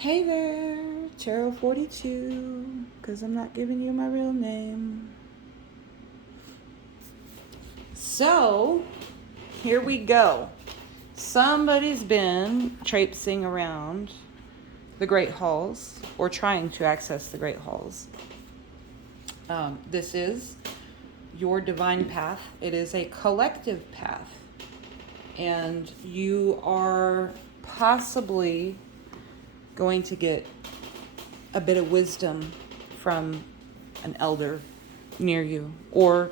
Hey there, Tarot 42, because I'm not giving you my real name. So, here we go. Somebody's been traipsing around the Great Halls, or trying to access the Great Halls. This is your divine path. It is a collective path. And you are possibly going to get a bit of wisdom from an elder near you, or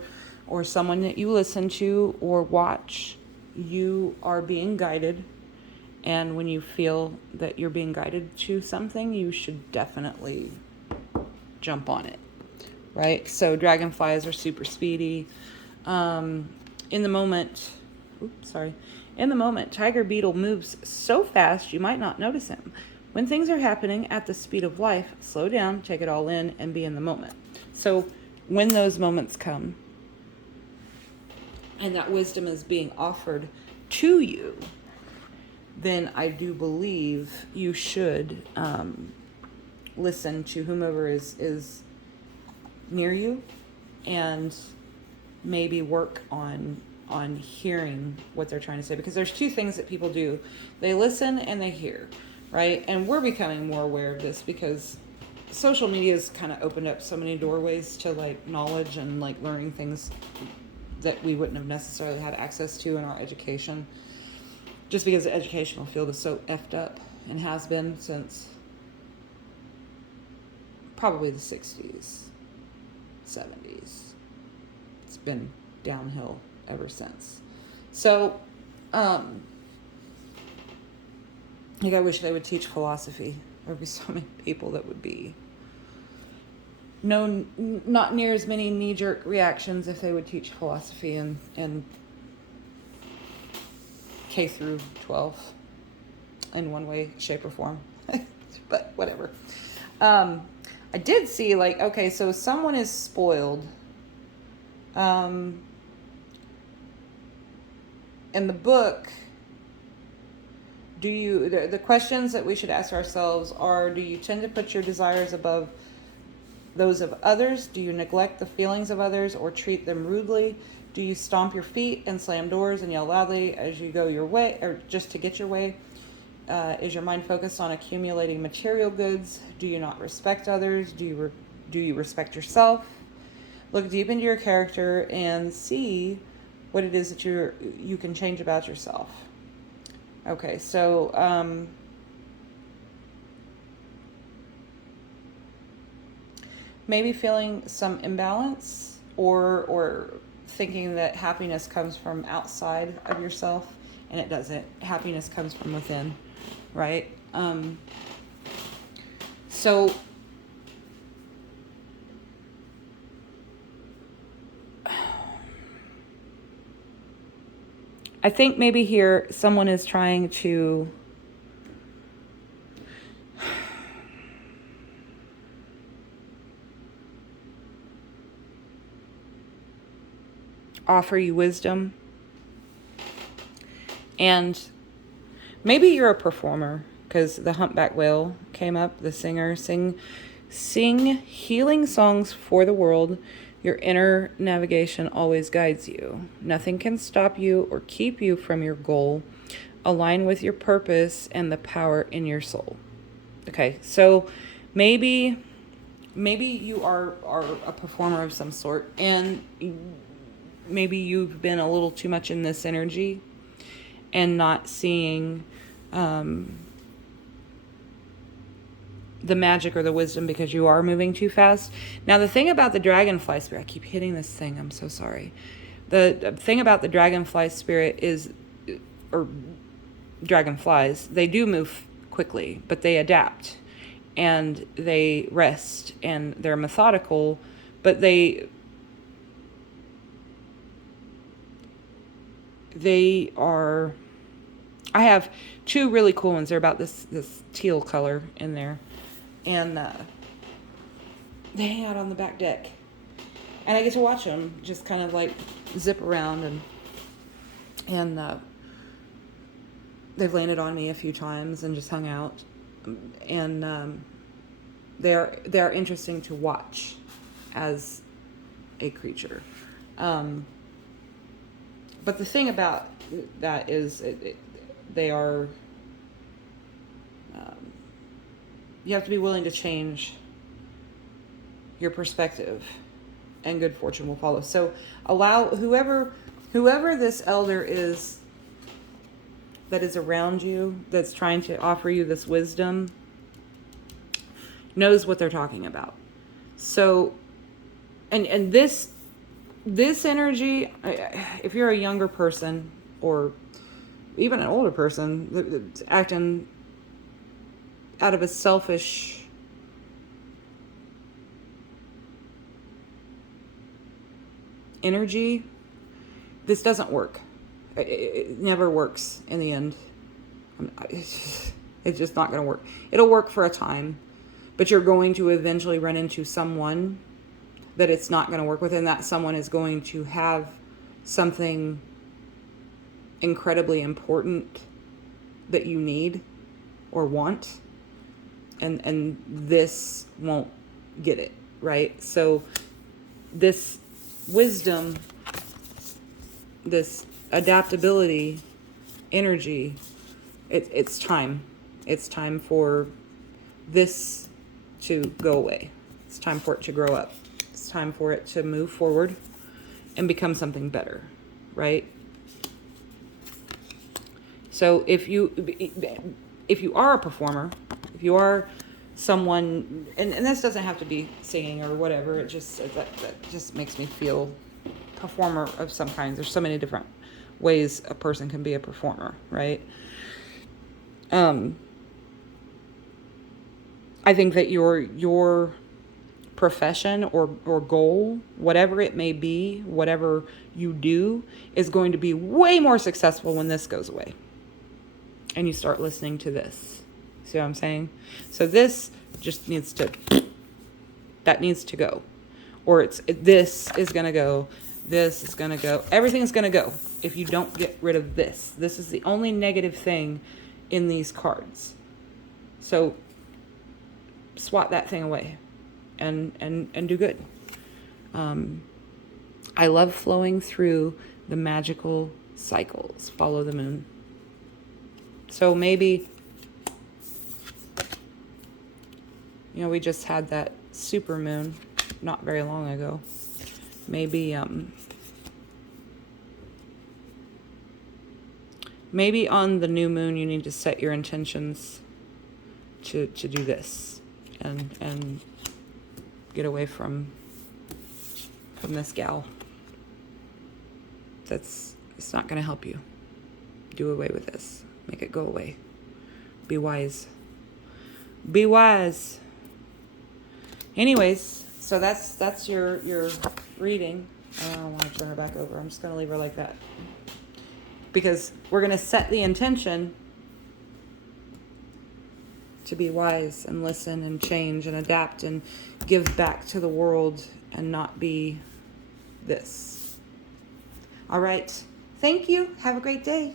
someone that you listen to or watch. You are being guided, and when you feel that you're being guided to something, you should definitely jump on it, right? So dragonflies are super speedy. In the moment, tiger beetle moves so fast you might not notice him. When things are happening at the speed of life, slow down, take it all in, and be in the moment. So when those moments come, and that wisdom is being offered to you, then I do believe you should listen to whomever is near you, and maybe work on hearing what they're trying to say. Because there's two things that people do. They listen and they hear, right? And we're becoming more aware of this because social media has kind of opened up so many doorways to like knowledge and like learning things that we wouldn't have necessarily had access to in our education, just because the educational field is so effed up and has been since probably the 60s, 70s. It's been downhill ever since. So, I wish they would teach philosophy. There would be so many people that would be not near as many knee-jerk reactions if they would teach philosophy and K through 12 in one way, shape, or form. But whatever. I did see, like, okay, so someone is spoiled. In the book, the questions that we should ask ourselves are, do you tend to put your desires above those of others? Do you neglect the feelings of others or treat them rudely? Do you stomp your feet and slam doors and yell loudly as you go your way, or just to get your way? Is your mind focused on accumulating material goods? Do you not respect others? Do you respect yourself? Look deep into your character and see what it is that you can change about yourself. Okay, so maybe feeling some imbalance, or thinking that happiness comes from outside of yourself, and it doesn't. Happiness comes from within, right? So I think maybe here someone is trying to offer you wisdom. And maybe you're a performer, because the humpback whale came up, the singer. Sing healing songs for the world. Your inner navigation always guides you. Nothing can stop you or keep you from your goal. Align with your purpose and the power in your soul. Okay, so maybe you are a performer of some sort, and maybe you've been a little too much in this energy and not seeing the magic or the wisdom because you are moving too fast. Now, the thing about the dragonfly spirit, I keep hitting this thing, I'm so sorry. The thing about the dragonfly spirit is, or dragonflies, they do move quickly, but they adapt and they rest and they're methodical, but they are, I have two really cool ones. They're about this teal color in there, and they hang out on the back deck, and I get to watch them just kind of like zip around, and they've landed on me a few times and just hung out. and they're interesting to watch as a creature. But the thing about that is they are, you have to be willing to change your perspective, and good fortune will follow. So allow whoever this elder is that is around you, that's trying to offer you this wisdom, knows what they're talking about. So, and this energy, if you're a younger person or even an older person that's acting out of a selfish energy, this doesn't work. It never works in the end. It's just not going to work. It'll work for a time, but you're going to eventually run into someone that it's not going to work with, and that someone is going to have something incredibly important that you need or want, and this won't get it, right? So this wisdom, this adaptability energy, it's time. It's time for this to go away. It's time for it to grow up. It's time for it to move forward and become something better, right? So if you are a performer, if you are someone, and this doesn't have to be singing or whatever, it just that just makes me feel performer of some kind. There's so many different ways a person can be a performer, right? I think that your profession or goal, whatever it may be, whatever you do, is going to be way more successful when this goes away and you start listening to this. See what I'm saying? So this just needs to go, or this is going to go, this is going to go, everything's going to go if you don't get rid of this. This is the only negative thing in these cards. So swat that thing away and do good. I love flowing through the magical cycles. Follow the moon. So maybe, we just had that super moon not very long ago. Maybe on the new moon you need to set your intentions to do this and get away from this gal. It's not going to help you. Do away with this. Make it go away. Be wise. Be wise. Anyways, so that's your reading. I don't want to turn her back over. I'm just going to leave her like that. Because we're going to set the intention to be wise and listen and change and adapt and give back to the world and not be this. All right. Thank you. Have a great day.